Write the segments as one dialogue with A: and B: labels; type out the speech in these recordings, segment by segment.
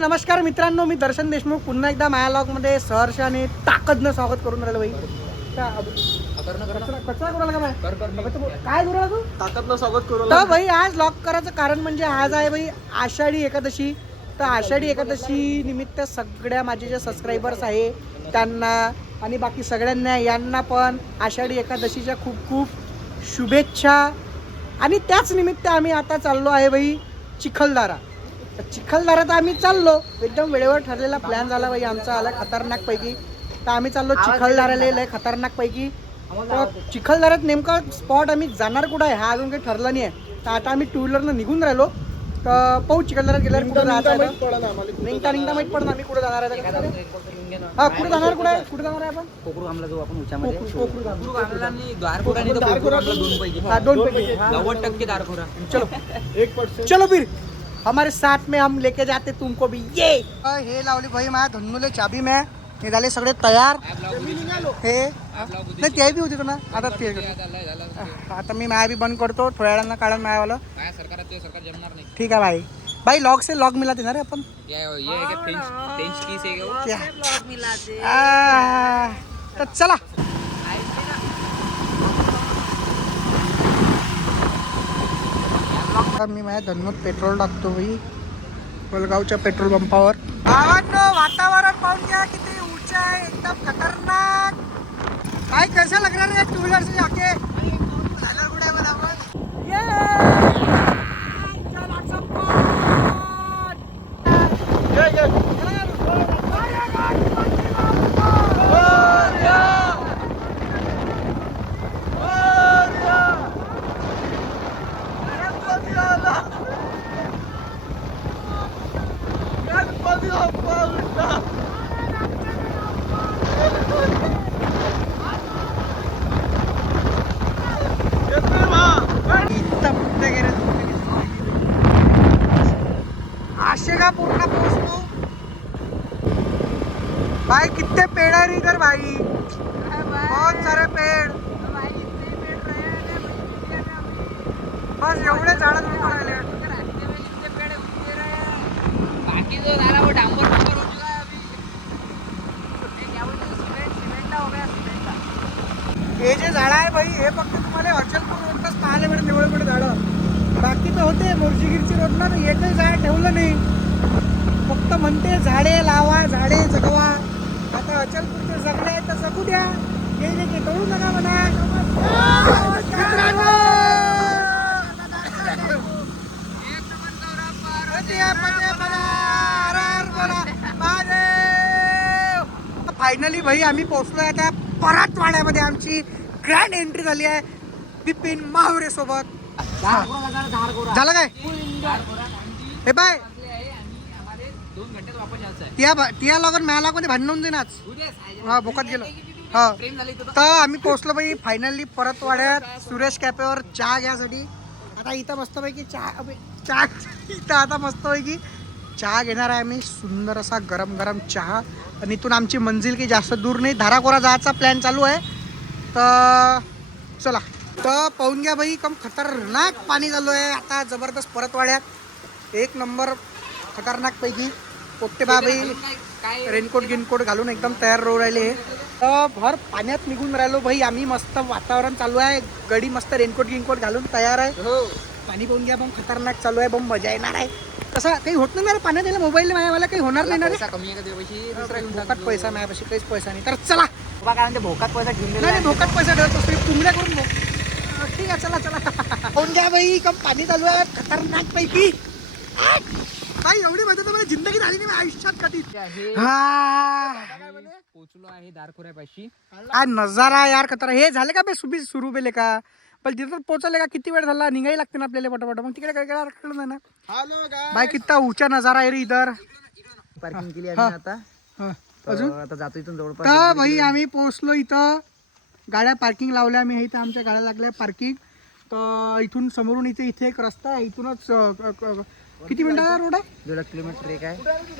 A: नमस्कार मित्रांनो मी दर्शन देशमुख. पुन्हा एकदा माया मध्ये सहर्ष आणि ताकदनं स्वागत करून राहिलो बाई. कचरा करू बाई. काय करू तू?
B: ताकदनं स्वागत करू
A: तर भाई आज लॉक करायचं कारण म्हणजे आज आहे भाई आषाढी एकादशी. तर आषाढी एकादशी निमित्त सगळ्या माझे जे सबस्क्रायबर्स आहे त्यांना आणि बाकी सगळ्यांना यांना पण आषाढी एकादशीच्या खूप खूप शुभेच्छा. आणि त्याच निमित्त आम्ही आता चाललो आहे भाई चिखलदारा. तर चिखलदारात आम्ही चाललो. एकदम वेळेवर ठरलेला प्लॅन झाला भाई आमचा आला खतरनाक पैकी तर आम्ही चाललो चिखलदाराला लय खतरनाक पैकी तर चिखलदऱ्यात नेमका स्पॉट आम्ही जाणार कुठं आहे हा अजून काही ठरला नाही आहे तर आता आम्ही टू व्हीलरनं निघून राहिलो. तर पाहू चिखलदऱ्यात गेल्यावर कुठं तर. निघता निघता माहीत पडणार आम्ही कुठं जाणार आहे. हा कुठं जाणार कुठं आहे? कुठं जाणार आहे आपण?
C: कोकरू आमला जो आपण उच्यामध्ये
A: कोकरू-
C: आमला आणि द्वारकोर आणि दोन पैकी.
A: हा दोन पैकी.
C: नव्वद टक्के दारखोरा
A: चलो.
B: एक पर्सेंट
A: चलो फिर. हमारे साथ में हम लेके जाते तुमको भी ये। हे लावली भाई माझ्या धन्नूले चाबी में हे। झाले सगळे तयार। हे। नाही ते बी होते ना आता ते आता मी माया बी बंद करतो थोड्या वेळानं काढून मायावालं.
C: काय सरकार ते सरकार जमणार नाही.
A: ठीक आहे भाई. भाई लॉग से लॉग मिला देणार रे आपण?
C: ये ये है क्या
A: तर चला. मी माझ्या धन्नोत पेट्रोल टाकतो भाई कोलगावच्या पेट्रोल पंपावर. वातावरण पाहून घ्या किती ऊंचा आहे एकदम खतरनाक. काय कैसा लग रहा है टू व्हीलर से जाके झालं बरोबर ये! चला आशे का पूर्ण पोहोचतो भाई कितने पेड़ है इधर भाई बहुत सारे पेड़ बस एवढे झाड राहिले
C: बाकी जो झाला वो डांबर डांबर हो चुका है अभी
A: हे जे झाड आहे भाई हे फक्त तुम्हाला अचलपूर पाहायला मिळेल एवढे मोठे झाडं. बाकी तर होते मोर्शीगिरची रोडला एकही झाड ठेवलं नाही. फक्त म्हणते झाडे लावा झाडे जगवा. आता अचलपूरचे जगले तर जगू द्या. जे ते तोडू नका म्हणा! फायनली भाई आम्ही पोहोचलो आहे त्या पराटवाड्यामध्ये आमची ग्रँड एंट्री झाली आहे बिपिन महावरे सोबत झालं काय? हे बाय
C: दोन घंटे वापस जायचं आहे
A: तिया तिया लगन मला कोणी भांडण होऊन हा बोकत गेलो. हा.
C: तर.
A: आम्ही पोहोचलो बाई फायनली परत वाड्यात सुरेश कॅफेवर चहा घ्यासाठी. आता इथं मस्तपैकी चहा चहा इथं आता मस्तपैकी चहा घेणार आहे आम्ही. सुंदर असा गरम गरम चहा. आणि इथून आमची मंजिल की जास्त दूर नाही. धाराकोरा जायचा प्लॅन चालू आहे. तर चला. तर पाहून घ्या बाई कम खतरनाक पाणी चालू आहे. आता जबरदस्त परतवाड्यात एक नंबर खतरनाकपैकी पोट्टे बाबाई रेनकोट गिनकोट घालून एकदम तयार राहू राहिले तर भर पाण्यात निघून राहिलो भाई. आम्ही मस्त वातावरण चालू आहे. गडी मस्त रेनकोट गिनकोट घालून तयार आहे.
C: हो.
A: पाणी पाहून घ्या बम खतरनाक चालू आहे. बम मजा येणार आहे. तसं काही होत नाही पाण्यात यायला मोबाईल माझ्या मला काही होणार नाही ना
C: पैसा.
A: भोकात पैसा काहीच पैसा नाही. तर चला.
C: काय म्हणते भोकात पैसा घेऊन
A: नाही नाही भोकात पैसा ठरत असतो. तुमल्या करून ठीक आहे चला चला. पाहून घ्या बाई कम पाणी चालू आहे. खतरनाक पैकी. काही एवढी मजा तर मला जिंदगी झाली नाही माझ्या आयुष्यात कधी हा
C: पोचलो आहे दारखोऱ्यापाशी.
A: काय नजारा यार खतरा. हे झाले का बे सुबी सुरू बेले का? पण तिथं पोहोचले का? किती वेळ झाला? निघाई लागते ना आपल्याला पटापट. मग तिकडे काय काय नाही ना बाय कितना ऊंचा नजारा आहे रे इधर.
C: पार्किंग केली
A: हा.
C: आम्ही आता.
A: हा. अजून?
C: आता जातो इथून जवळपास.
A: भाई आम्ही पोहोचलो इथं. गाड्या पार्किंग लावल्या आम्ही इथं आमच्या गाड्या लागल्या पार्किंग तर इथून समोरून इथे इथे एक रस्ता आहे. इथूनच किती मिनिटाचा रोड आहे?
C: दीड किलोमीटर एक आहे.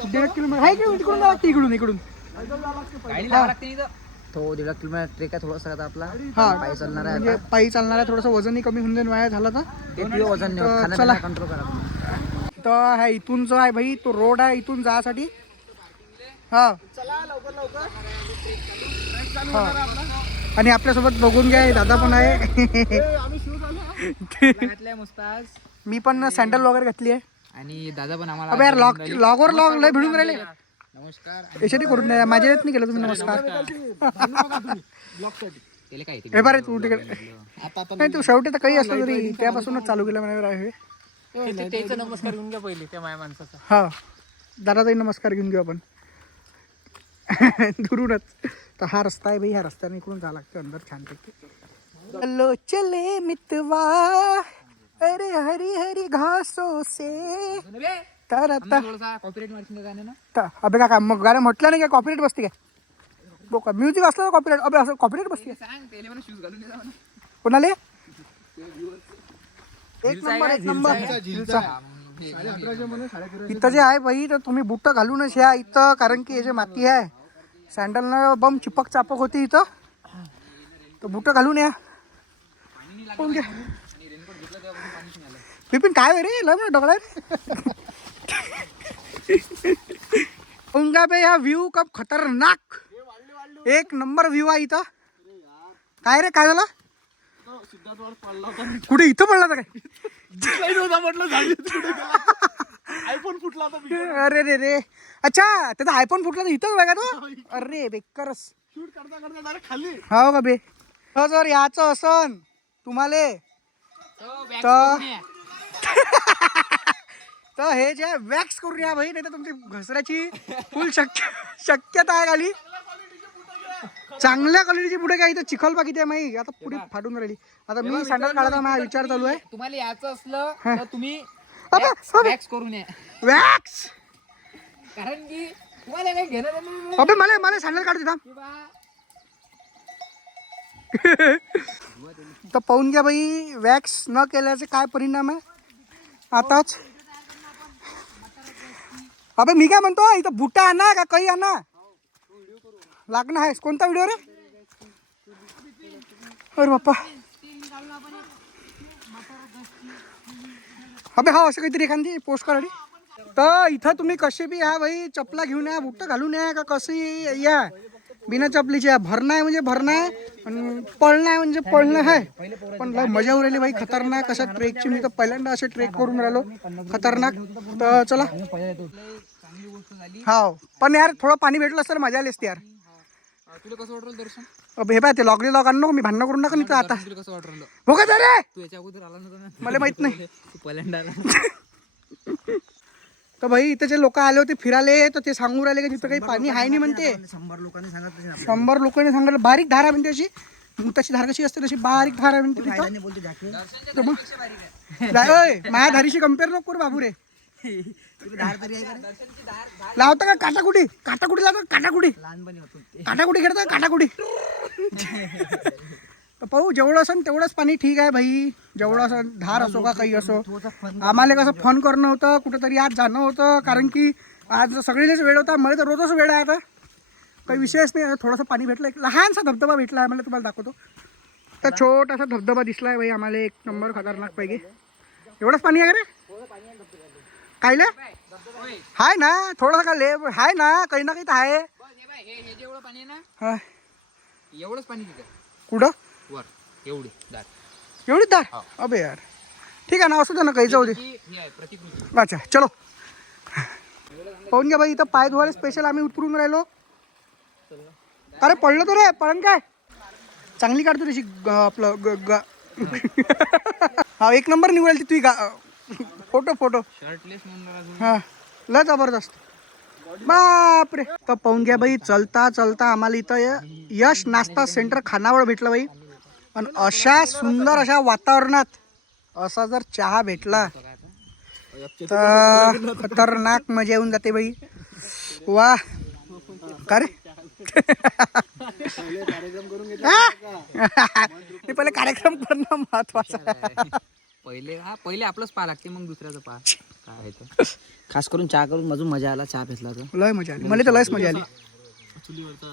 A: दीड किलोमीटर. आहे इकडून तिकडून जावं लागते इकडून इकडून.
C: गाडी लावा लागते नाही इथं. तो दीड किलोमीटर ट्रेक आहे थोडासा आता आपला.
A: हा.
C: पायी चालणार आहे
A: म्हणजे पायी चालणारा थोडंसं वजनही कमी होऊन जाईल वाया झालं तर.
C: ते वजन
A: तर
C: नाही
A: चला.
C: कंट्रोल करा तुम्ही.
A: तर हा इथून जो आहे भाई तो रोड आहे इथून जायसाठी. हा.
B: चला लवकर लवकर
A: हा. आणि आपल्यासोबत बघून घ्या हे दादा पण आहे.
B: ए, आम्ही शूज आलो
C: घातलाय मस्त आज
A: मी पण सँडल वगैरे घातली आहे.
C: आणि दादा पण आम्हाला
A: अबे यार लॉग लॉगवर लॉग लय भिडून राहिले.
C: नमस्कार.
A: याच्यात करून द्या माझ्या येत नाही केलं तुम्ही नमस्कार.
B: ब्लॉकसाठी
C: त्याला काय
A: हे बरे तू तिकडे. नाही तू शेवटी तर काही असलं तरी त्यापासूनच चालू केलं म्हणे हे.
C: त्याचा नमस्कार घेऊन घ्या पहिले त्या माया माणसाचा.
A: हा. दादाचाही नमस्कार घेऊन घेऊ आपण. दुरूनच. तर हा रस्ता आहे भाई ह्या रस्त्याने इकडून जावं लागतं अंदर छानपैकी चलो चले मितवा. अरे हरी हरी घासो से। तर आता
C: थोडासा कॉपीराईट मार्किंग गाणे ना.
A: तर अबे का काय मग गाणं म्हटलं नाही का कॉपीराईट बसते काय बोका म्युझिक असलं तर कॉपीराईट अबे असं कॉपीराईट बसते काय?
C: सांग त्याला मला शूज घालून द्या
A: कोणाले? एक नंबर एक नंबर.
B: झिलचा
A: इथं जे आहे बाई तर तुम्ही बुट्ट घालूनच या इथं कारण की हे जे माती आहे सँडलनं बम चिपक चापक होती इथं. तर बुट्ट घालून या. पाहून घ्या बिपिन काय रे? मोठा डोकळा रे. घ्या बे हा व्ह्यू कप खतरनाक. एक नंबर व्ह्यू आहे इथं. काय रे काय झालं? कुठे इथं पडला होता काय?
B: आयफोन फुटला होता
A: अरे रे रे. अच्छा त्याचा आयफोन फुटला तर इथं बघा तो? अरे बेकारच
B: शूट करता करता डायरेक्ट खाली.
A: हो का बे? हो जर याचं असन तुम्हाला तर तर हे जे वॅक्स करून या भाई नाही तर तुमची घसऱ्याची फुल शक्य शक्यता आहे खाली. चांगल्या क्वालिटीची पुढे काय इथं चिखल बाकी ते माही आता पुढे फाटून राहिली. आता मी सँडल काढायचा माझा विचार चालू आहे.
C: तुम्हाला याचं असलं तर तुम्ही. वॅक्स करून या
A: वॅक्स!
C: कारण की तुम्हाला काही.
A: अबे मला मला सँडल थांब.
C: किंवा
A: तर पाहून घ्या बाई वॅक्स न केल्याचे काय परिणाम आहे? आताच. अबे मी काय म्हणतो? इथं बुटा आणा का काही आणा? लागणं आहेस. कोणता व्हिडिओ रे? अरे बाप्पा. अबे हा असं काहीतरी एखादी पोस्ट कराडी तर इथं तुम्ही कसे बी या भाई चपला घेऊन या बुट्ट घालून या का कशी या? बिना चपलीची या भरणं आहे म्हणजे भरणं आहे आणि पळणं आहे म्हणजे पळणं आहे. पण मजा राहिली भाई खतरनाक अशा ट्रेकची. मी तर पहिल्यांदा असे ट्रेक करून राहिलो खतरनाक. तर चला. हो पण यार थोडं पाणी भेटलं असतं तर मजा आली असती यार.
C: तुला कसं वाटलं दर्शन?
A: अबे हे पाय ते लॉगली लॉग आणू नको मी भांडणं करून टाकून इथं आता.
C: कसं वाटलं
A: हो का रे
C: तू याच्या अगोदर आला नव्हता ना?
A: मला माहीत नाही.
C: तू पहिल्यांदा
A: तर भाई इथे जे लोक आले होते फिराले तर ते सांगू राहिले की तिथं काही पाणी आहे नाही म्हणते.
C: शंभर लोकांनी सांगितलं
A: शंभर लोकांनी सांगितलं. बारीक धार म्हणते अशी. तशी धार कशी असते तशी बारीक धार म्हणते तिथं. तर मग नाही, ओय, माझ्या धारीशी कंपेअर नको करू बाबू रे? लावता का काटाकुटी? काटाकुटी लावता का काटाकुटी?
C: लहानपणी होतो
A: काटाकुटी खेळता का काटाकुटी? तर पाहू जेवढं असेल तेवढंच पाणी ठीक आहे भाई. जेवढं असं धार असो का काही असो. आम्हाला कसं फन करणं होतं कुठंतरी आज जाणं होतं कारण की आज सगळीलाच वेळ होता मला तर रोजच वेळ आहे आता. काही विषयच नाही थोडंसं पाणी भेटलं एक लहानसा धबधबा भेटला आहे मला तुम्हाला दाखवतो. तर छोटासा धबधबा दिसला आहे भाई आम्हाला एक नंबर खतरनाक पैकी. एवढंच पाणी आहे रे? कायले? हाय ना थोडंसं का ले हाय ना काही ना काही तर आहे.
C: एवढंच पाणी
A: कुठं?
C: वर. एवढी दार.
A: एवढीच दार? अबे यार. ठीक आहे ना असू दे ना काही जाऊ दे.
C: ही ही आहे प्रतिकृती.
A: अच्छा चलो. पाहून घ्या बाई इथं पाय धुवायला स्पेशल आम्ही उतरून राहिलो. अरे पडलो तो रे पडन काय? चांगली काढतो तशी ग- आपलं ग- ग- हा एक नंबर निवडेल ती तुझी गा फोटो फोटो.
C: शर्टलेस म्हणणार अजून
A: हा लय जबरदस्त. बापरे. तर पाहून घ्या बाई चलता चलता आम्हाला इथं य- यश नाश्ता सेंटर खानावळ भेटलं बाई. पण अशा सुंदर अशा वातावरणात असा जर चहा भेटला तर खतरनाक मजा येऊन जाते बाई. वा. का रे? हे? पहिले कार्यक्रम करणं महत्वाचं.
C: पहिले हा पहिले आपलंच पा लागते मग दुसऱ्याचं पा काय. खास करून चहा करून अजून मजा आला चहा घेतला तर.
A: लय मजा आली. मला तर लयच मजा आली.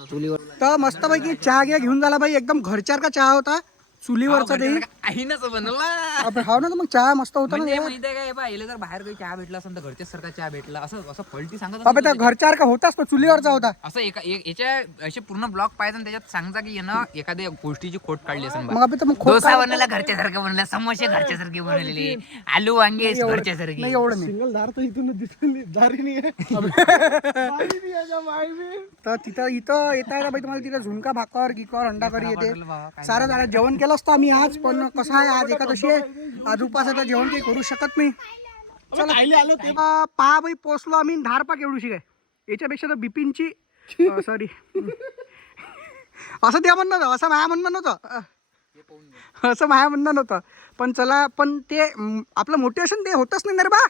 C: चुलीवर
A: तर मस्तपैकी चहा घ्या घेऊन झाला बाई एकदम घरच्यार का चहा होता. चुलीवरचा देई.
C: आईनच बनवला
A: आपण हाव ना तर मग चहा मस्त होता
C: म्हणजे
A: ना
C: माहितीये काय बा याला जर बाहेर काही चहा भेटला असेल तर घरच्या सारखा चहा भेटला. असं असं फलटी सांगत
A: बाबा त्या
C: असेल
A: घरच्या का होताच पण चुलीवरचा होता.
C: असं एका याच्या असे पूर्ण ब्लॉक पाहिजे आणि त्याच्यात सांगता की यानं एखाद्या गोष्टीची खोट काढली असेल
A: मग
C: बा.
A: आपण तर मग खोट
C: डोसा बनवला घरच्यासारखं बनला समोसे घरच्यासारखे बनवलेले. आलू वांगे घरच्यासारखे.
A: नाही एवढं नाही.
B: सिंगल धार तर इथून दिसली धारी नाही आहे. माहिती आहे माहिती.
A: तर तिथं इथं येत आहे ना बाई तुम्हाला तिथं झुणका भाकर गिकर अंडा करी येते.
C: काय
A: सारं जरा जेवण केलं असतं आम्ही आज पण कसं आहे आज एकादशी आहे? आज उपासाचं जेवण काही करू शकत नाही.
B: खायला आलो ते.
A: पहा बाई पोचलो आम्ही. धार पा केवढूशी काय याच्यापेक्षा तर बिपिनची सॉरी असं त्या म्हणणं असं माया म्हणणं नव्हतं. असं माया म्हणणं नव्हतं. पण चला पण ते आपलं मोटिवेशन ते होतच नाही ना बा.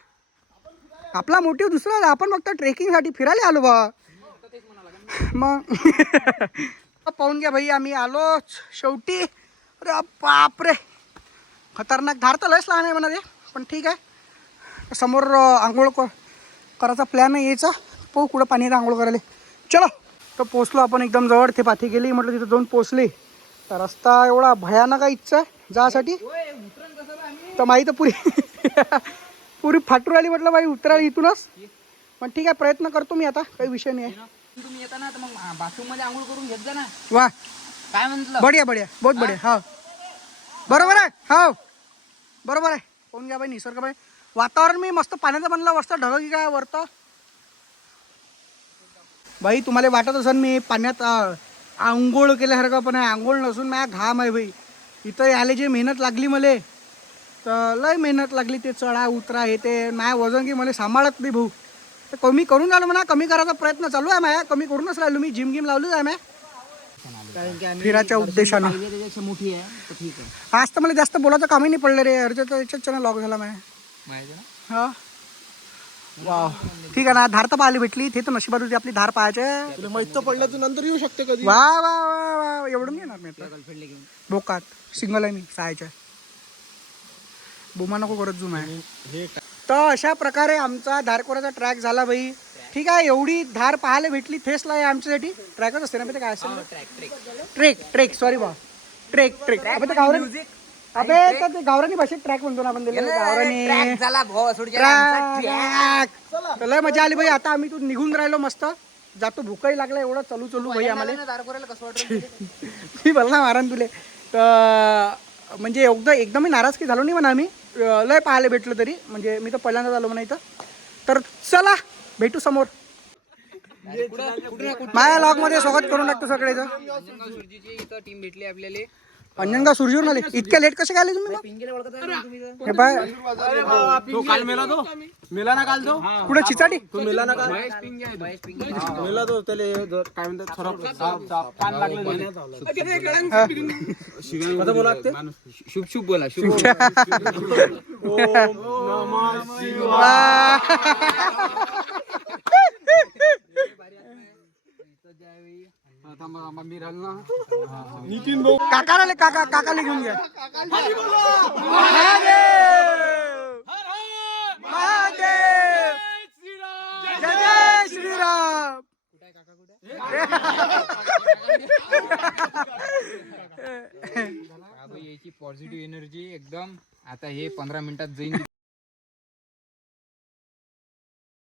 A: आपला मोटिव्ह दुसरा. आपण फक्त ट्रेकिंगसाठी फिरायला आलो बा. मग पाहून घ्या भाई आम्ही आलो शेवटी. अरे बापरे. खतरनाक धार तर लयच लहान आहे म्हणा ते पण ठीक आहे. समोर आंघोळ क करायचा प्लॅन आहे यायचा. पाहू कुठं पाणी येतं आंघोळ करायला. चलो तर पोचलो आपण एकदम जवळ. ते पाठी गेली म्हटलं तिथं जाऊन पोचले तर रस्ता एवढा भयानक आहे इच्छा जासाठी तर माही तर पुरी पुरी फाटू राहिली म्हटलं बाई उतरायला इथूनच. पण ठीक आहे प्रयत्न करतो मी आता काही विषय नाही आहे.
C: तुम्ही येता ना तर मग बाथरूममध्ये आंघोळ करून घेत जा ना.
A: वा.
C: काय म्हंटल?
A: बढिया बढिया. बहुत बढिया हो. बरोबर आहे हो. बरोबर आहे. कोण घ्या बाई निसर्ग बाई. वातावरण मी मस्त पाण्याचं बनलं मस्त ढग की काय वरतं बाई तुम्हाला वाटत असेल मी पाण्यात आंघोळ केल्यासारखं पण आहे. आंघोळ नसून माझ्या घाम आहे बाई. इथं आले जे मेहनत लागली मला तर लय मेहनत लागली ते चढा उतरा हे ते. माझ्या वजन की मला सांभाळत नाही भाऊ. तर कमी करून राहिलो म्हणा कमी करायचा प्रयत्न चालू आहे माझ्या. कमी करूनच राहिलो मी. जिम गिम लावलीच आहे माझ्या फिराच्या उद्देशानं.
C: त्याच्यापेक्षा मोठी आहे तर ठीक आहे.
A: आज तर मला जास्त बोलायचं कामही नाही पडलं रे अर्ज तर याच्यात लॉक झाला माझ्या.
C: माहिती आहे ना?
A: हा? वाव. ठीक आहे ना धार तर पाहायला भेटली ते तर नशिबात होती आपली धार पाहायचे.
B: तुला माहीत तर पडलं तू नंतर येऊ शकते कधी.
A: वा वा वा वा एवढं नाही येणार मी आता.
C: गर्लफ्रेंडला घेऊन.
A: बोकात. सिंगल आहे मी सहायच्या बुमा नको करत जुम आहे
B: हे
A: तर अशा प्रकारे आमचा धारकोराचा ट्रॅक झाला भाई ठीक आहे एवढी धार पाहायला भेटली फेसला आहे आमच्यासाठी. ट्रॅकच असते ना माहिती काय असेल
C: ट्रॅक ट्रेक
A: सॉरी बा ट्रेक ट्रेक अबे ते गावरानी अबे तर ते गावरानी भाषेत ट्रॅक म्हणतो ना आपण त्याला गावरानी.
C: ट्रॅक झाला
A: लय मजा आली भाई आता आम्ही तू निघून राहिलो मस्त. जातो भूकही लागला एवढं चलू चलू भाई आम्हाला. मी बोलला मारान तुले. तर म्हणजे एकदम एकदमही नाराज की झालो नाही म्हणा आम्ही. लय पाहायला भेटलं तरी. म्हणजे मी तर पहिल्यांदाच आलो म्हणा इथं. तर चला भेटू समोर. माझ्या लॉगमध्ये स्वागत करून टाकतो
C: इथं टीम भेटली आपल्याला
A: अंजनगाव सूर्यवरून आले इतक्या लेट कसे आले तुम्ही? हे पाय
B: तो काल मेला तो. मेला ना काल तो.
A: कुठं? चिचाटी
B: तो मेला ना काल. मेला तो. त्याला काय म्हणतात खराब पान लागले बोला लागते
C: शुभ शुभ बोला शुभ
B: नितीन भाऊ
A: काका आले काका काकाला घेऊन घ्या महादेव महादेव जय जय श्रीराम
C: याची पॉझिटिव्ह एनर्जी एकदम आता हे पंधरा मिनिटात जाईन